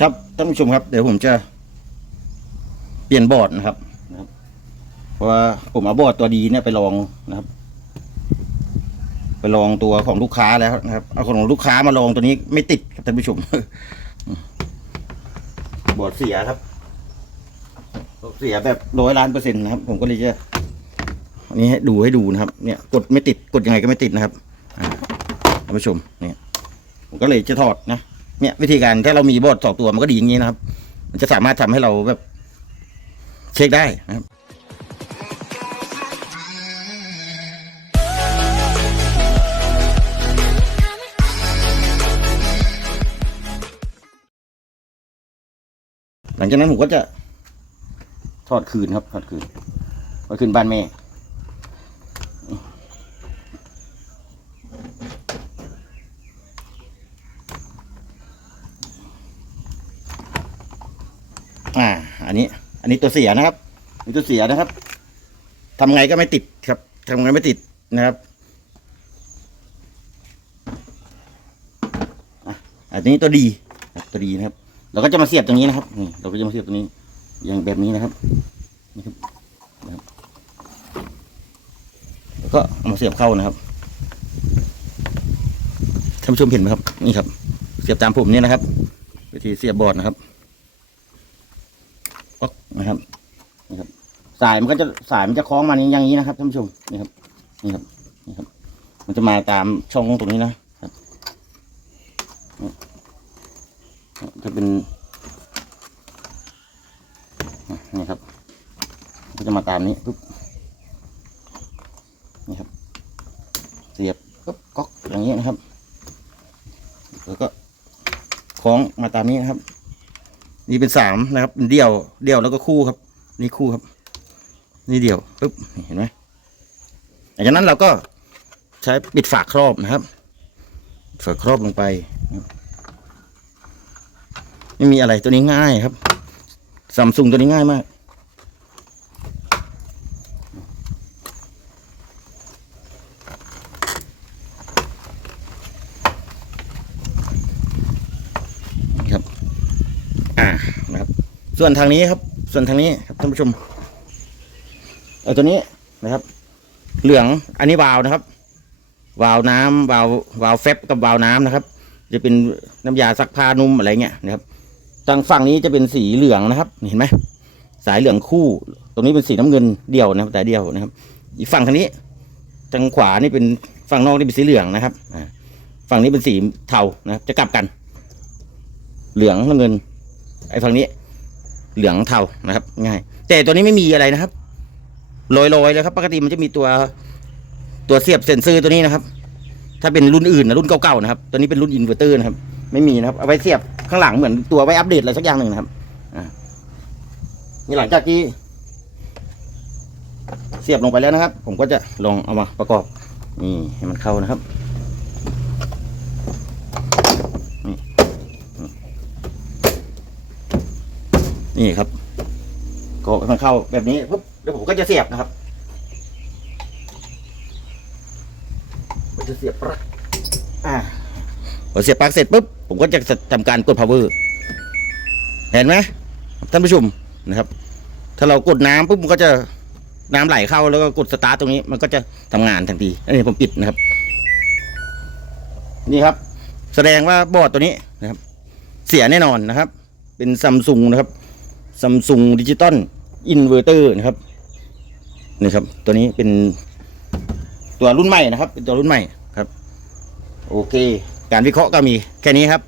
ครับท่านผู้ชมครับ เดี๋ยวผมจะเปลี่ยนบอร์ดนะครับนะครับ เพราะว่าผมเอาบอร์ดตัวดีเนี่ยไปลองนะครับ ไปลองตัวของลูกค้าแล้วนะครับ เอาของลูกค้ามาลองตัวนี้ไม่ติดครับท่านผู้ชม บอร์ดเสียครับ เสียแบบร้อยล้านเปอร์เซ็นต์นะครับ ผมก็เลยจะอันนี้ให้ดูให้ดูนะครับ เนี่ยกดไม่ติดกดยังไงก็ไม่ติดนะครับท่านผู้ชมเนี่ยผมก็เลยจะถอดนะ เนี่ยวิธีการถ้าเรามีบอดสองตัวมันก็ดีอย่างนี้นะครับ มันจะสามารถทำให้เราแบบ เช็คได้นะครับหลังจากนั้นผมก็จะทอดคืนครับทอดคืนทอดคืนบ้านแม่ อ่า อันนี้ อันนี้ตัวเสียนะครับอันนี้ตัวเสียนะครับทำไงก็ไม่ติดครับทำไงไม่ติดนะครับอะอันนี้ตัวดีครับตัวดีนะครับ เราก็จะมาเสียบตรงนี้นะครับนี่เราก็จะมาเสียบตรงนี้ อย่างแบบนี้นะครับนี่ครับนะครับแล้วก็เอามาเสียบเข้านะครับท่านผู้ชมเห็นไหมครับ นี่ครับ เสียบตามผมเนี่ยนะครับ วิธีเสียบบอร์ดนะครับ อ๊อกนะครับนี่ครับ สายมันก็จะสายมันจะคล้องมาอย่างนี้นะครับท่านผู้ชมนี่ครับนี่ครับนี่ครับ มันจะมาตามช่องตรงนี้นะครับจะเป็นนี่ครับ ก็จะมาตามนี้ปุ๊บนี่ครับ เสียบปุ๊บก๊อกอย่างนี้นะครับแล้วก็คล้องมาตามนี้นะครับ นี่เป็นสามนะครับเป็นเดี่ยวเดี่ยวแล้วก็คู่ครับ นี่คู่ครับ นี่เดี่ยวปึ๊บเห็นไหมหลังจากนั้นเราก็ใช้ปิดฝาครอบนะครับฝาครอบลงไป ไม่มีอะไรตัวนี้ง่ายครับซัมซุงตัวนี้ง่ายมาก ครับ อ่า นะครับ ส่วนทางนี้ครับ ส่วนทางนี้ครับท่านผู้ชมเอาตัวนี้นะครับ เหลืองอันนี้วาล์วนะครับ วาล์วน้ำวาล์ววาล์วเฟบกับวาล์วน้ำนะครับ จะเป็นน้ำยาซักผ้านุ่มอะไรเงี้ยนะครับทางฝั่งนี้จะเป็นสีเหลืองนะครับ เห็นไหมสายเหลืองคู่ ตรงนี้เป็นสีน้ำเงินเดี่ยวนะครับแต่เดี่ยวนะครับ อีกฝั่งทางนี้ทางขวานี่เป็นฝั่งนอกนี่เป็นสีเหลืองนะครับอ่าฝั่งนี้เป็นสีเทานะครับ จะกลับกัน เหลืองน้ำเงิน ไอ้ฝั่งนี้ เหลืองเทานะครับ ง่าย แต่ตัวนี้ไม่มีอะไรนะครับลอยๆเลยครับ ปกติมันจะมีตัวตัวเสียบเซ็นเซอร์ตัวนี้นะครับ ถ้าเป็นรุ่นอื่นนะรุ่นเก่าๆนะครับ ตัวนี้เป็นรุ่นอินเวอร์เตอร์นะครับ ไม่มีนะครับ เอาไว้เสียบข้างหลังเหมือนตัวไว้อัปเดตอะไรสักอย่างหนึ่งนะครับอ่านี่หลังจากที่ เสียบลงไปแล้วนะครับ ผมก็จะลองเอามาประกอบนี่ให้มันเข้านะครับ นี่ครับก็มันเข้าแบบนี้ปุ๊บเดี๋ยวผมก็จะเสียบนะครับผมจะเสียบปลั๊กอ่าพอเสียบปลั๊กเสร็จปุ๊บผมก็จะทำการกด power เห็นไหมท่านผู้ชมนะครับ ถ้าเรากดน้ำปุ๊บมันก็จะน้ำไหลเข้าแล้วก็กดสตาร์ทตรงนี้ มันก็จะทำงานทันทีอันนี้ผมปิดนะครับ นี่ครับ แสดงว่าบอร์ดตัวนี้นะครับ เสียแน่นอนนะครับ เป็นซัมซุงนะครับ ซัมซุงดิจิตอลอินเวอร์เตอร์นะครับนี่ครับ ตัวนี้เป็นตัวรุ่นใหม่นะครับ เป็นตัวรุ่นใหม่ครับ โอเค การวิเคราะห์ก็มีแค่นี้ครับ